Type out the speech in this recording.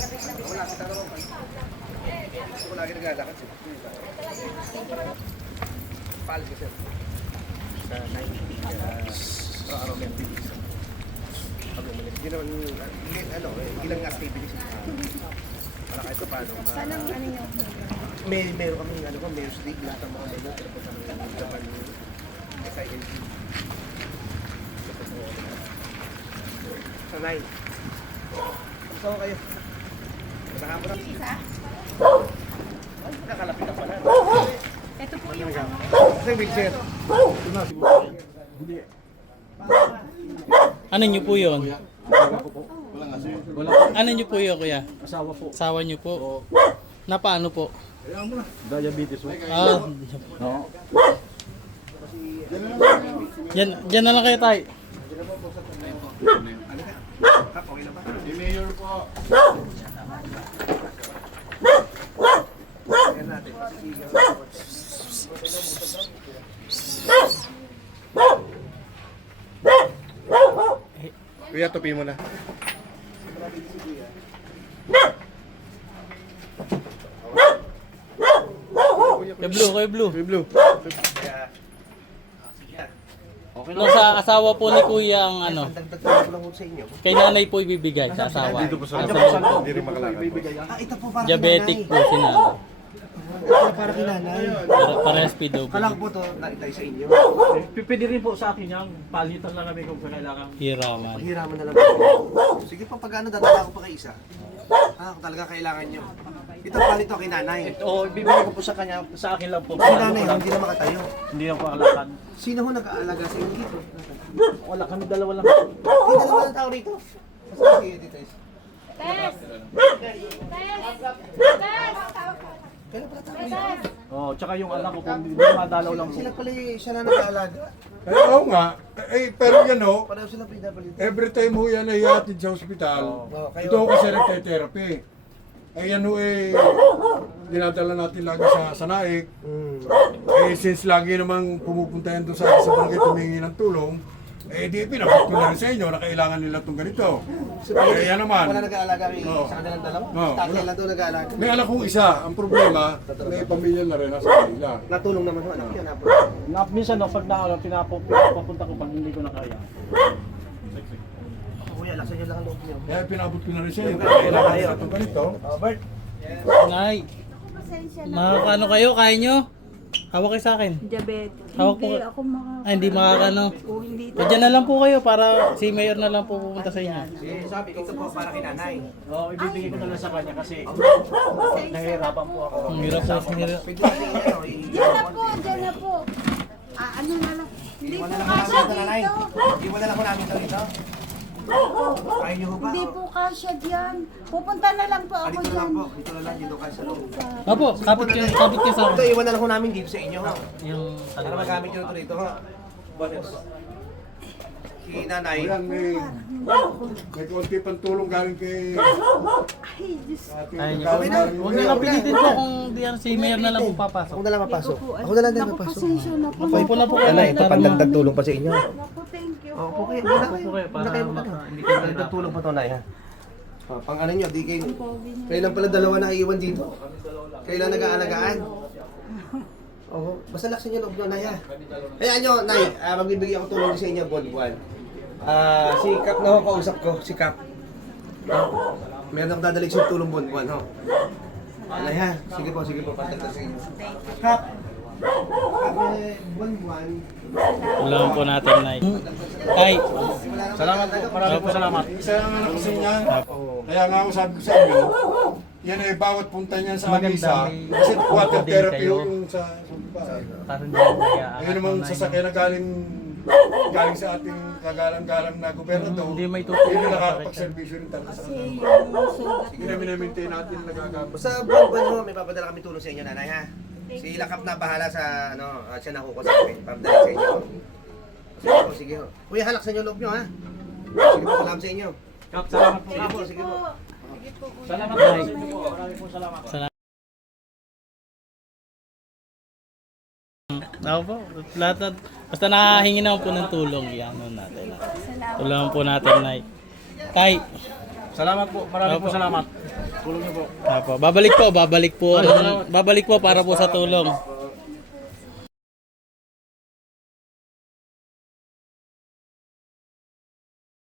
Wala kita naman pa. Gusto ko lagi naglalakad. Paal kasi. Sa 90. Sa araw ng bilis. Hindi naman, ilang nga stabilis. Para kahit paano. Saan ang ano nyo? Meron kami, meron stick. Lahat ng mga meron. Tapos ang Japan SILG. Sa 9. Gusto ko kayo. Masaka mo lang. Isa? Nakalapit ka pala. Ito po yung ano. Kasi wheelchair. Ano nyo po yun? Ano nyo po yun, kuya? Asawa po. Asawa nyo po? Na paano po? Diabetes po. Ah, dyan na lang kayo tayo. Okay na ba? Si Mayor po. Ayan natin. Kuya, tupi mo na. Kay Blue. Kuya Blue. Okay No, sa asawa po ni kuya ang ano, Dagdag ko lang sa inyo. kay nanay po ibibigay sa asawa. Dito po sa Hindi rin makalakad. Ito po para Diabetic po si nanay. Para kinanay. Parehas PW. Kala ko po to naitay sa inyo. Pwede rin po sa akin yan. Palitan lang kami kung kailangan. Hiraman. Paghiraman na lang po. Sige po, pag ano, dadala ko pa kay isa. Kung talaga kailangan nyo. Ito palit to kay nanay. O, bibigay ko po sa kanya. Sa akin lang po. Si nanay, hindi na makatayo. Hindi na po kalakad. Sino ho nag-aalaga sa inyo dito? Wala kami dalawa lang. May dalawa ng tao rito. Sige, dito is. Tess! Tess! Kailan pala tao rito? Oh, tsaka yung anak ko po, hindi madalaw lang po. Sila pala siya na nag-aalaga. Oo nga. Pero yan o, Pareho sila PWD. every time ho yan ay ihatid sa ospital, ito ho kasi nagte-therapy. Eh yan ho dinadala natin lagi sa naik. Since lagi namang pumupunta yan doon sa barangay tumingi ng tulong, di pinabot ko na rin sa inyo na kailangan nila itong ganito. Yan naman. Wala nag-aalaga sa kanilang dalawa? Tatay lang daw nag-aalaga. May anak kong isa. Ang problema, may pamilya na rin nasa kanila. Natulong naman ho, anak yun. Minsan no, pag pinapunta ko pag hindi ko na kaya. Kuya, laksan nyo lang ang loob nyo. Kaya pinabot ko na rin sa inyo. Kailangan nila itong ganito. Bert, Nay, Pasensya na. makakano kayo? Kaya nyo? Hawak kayo sa akin. Diabetic. Hawak po. Hindi ako Ay, hindi makakano. O hindi ito. Diyan na lang po kayo para si Mayor na lang po pupunta sa inyo. sabi, ito po para kay nanay. Oo, ibibigay ko na lang sa kanya kasi nahihirapan po ako. Ang hirap po. Ang hirap. Pwede natin Diyan na po, diyan na po. Ano na lang. Hindi po kasya dito. Iwala lang ko namin ito dito. Ayaw nyo ho ba? Hindi po kasya diyan. Pupunta na lang po ako Dito na diyan. lang po. Dito na lang, dito kayo sa loob. Opo, kapit kayo sa Ito, akin. iwan na lang ko namin dito sa inyo. Ha? Yung Para magamit nyo ito rito. Ha? Si nanay. Ayan, may konti pang tulong galing kay Ay, Diyos. ating Ay, kagalang. huwag nyo lang pilitin po kung di yan si Mayor na lang po papasok. Ako na lang mapasok. Po, Ako na lang din naku, mapasok. pasensya na po. Upo na po kayo. Nanay, ito para pandagdag tulong pa sa inyo. Naku, thank you. Opo kayo. Wala kayo. Opo kayo, para Wala kayo. hindi kayo Pandagdag tulong pa to, nay. Ha? Pang ano nyo, di kayo. Kailan pala dalawa na iiwan dito? Kailan nag-aalagaan? Oo. Basta laksan nyo loob nyo, nay. Ha? Kaya nyo, nay, magbibigay ako tulong sa inyo, buwan-buwan. Si Kap na ako kausap ko, si Kap. Meron akong dadalig sa tulong buwan-buwan, ho. Nay ha, sige po, patagdag sa inyo. Kap, buwan-buwan. Tulungan po natin, Nay. Tay, Salamat po, maraming po salamat. Isa ang anak kasi niya. Kaya nga ako sabi ko sa inyo, yan ay bawat punta niyan sa Amisa. Kasi water therapy yung sa bahay. parang di ako kaya. Ayun namang sasakyan na galing sa ating kagalang-galang na gobernador. Hindi may tutulong. Yun yung nakakapag-servisyo rin talaga sa Kasi kanila. yung sugat Hindi namin na-maintain natin nagagamit. Basta buwan-buwan ho, may papadala kami tulong sa inyo, nanay ha. Si Lakap na bahala sa, siya nakuha sa amin, papadala sa inyo. Sige ho. Kuya, halak sa inyo loob nyo ha. Sige po, salamat sa inyo. Kap, salamat po. Sige po, sige po. Sige po, kuya. Salamat po sa inyo po. Maraming po salamat. Ako po, lahat na, basta nakahingi naman po ng tulong, yan natin. Salamat. Tulungan po natin, Nay. Tay, Salamat po, maraming po Opo. salamat. Tulong niyo po. Apo, babalik po para po sa tulong.